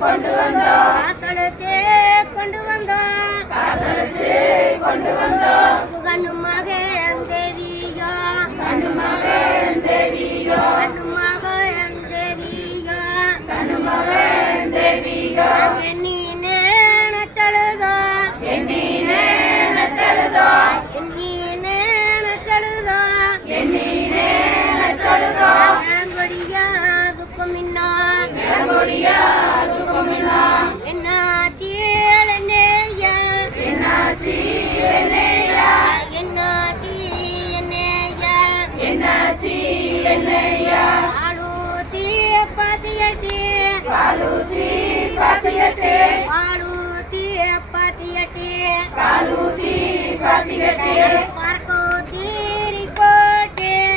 கொண்டு வந்தோம் காசழைச்சே கொண்டு வந்தோம் காசழைச்சே கொண்டு வந்தோம் கண்ணு மகன் தேவியோ கண்ணு மகன் தேவியோ கண்ணு மகன் தேவியோ கண்ணு மகன் தேவியோ எண்ணி நினைச்சழுதோ எண்ணி நினைச்சழுதோ எண்ணி நினைச்சழுதோ எண்ணி நினைச்சழுதோ ஏங்கொடியா துக்கமின்னா ஏங்கொடியா துக்கமின்னா என்னாச்சி என்னையா என்னாச்சி என்னையா என்னாச்சி என்னையா என்னாச்சி என்னையா ஆலூத்தி பாத்தியட்டி காலூத்தி பாத்தியட்டே ஆலூத்தி பாத்தியட்டி காலூ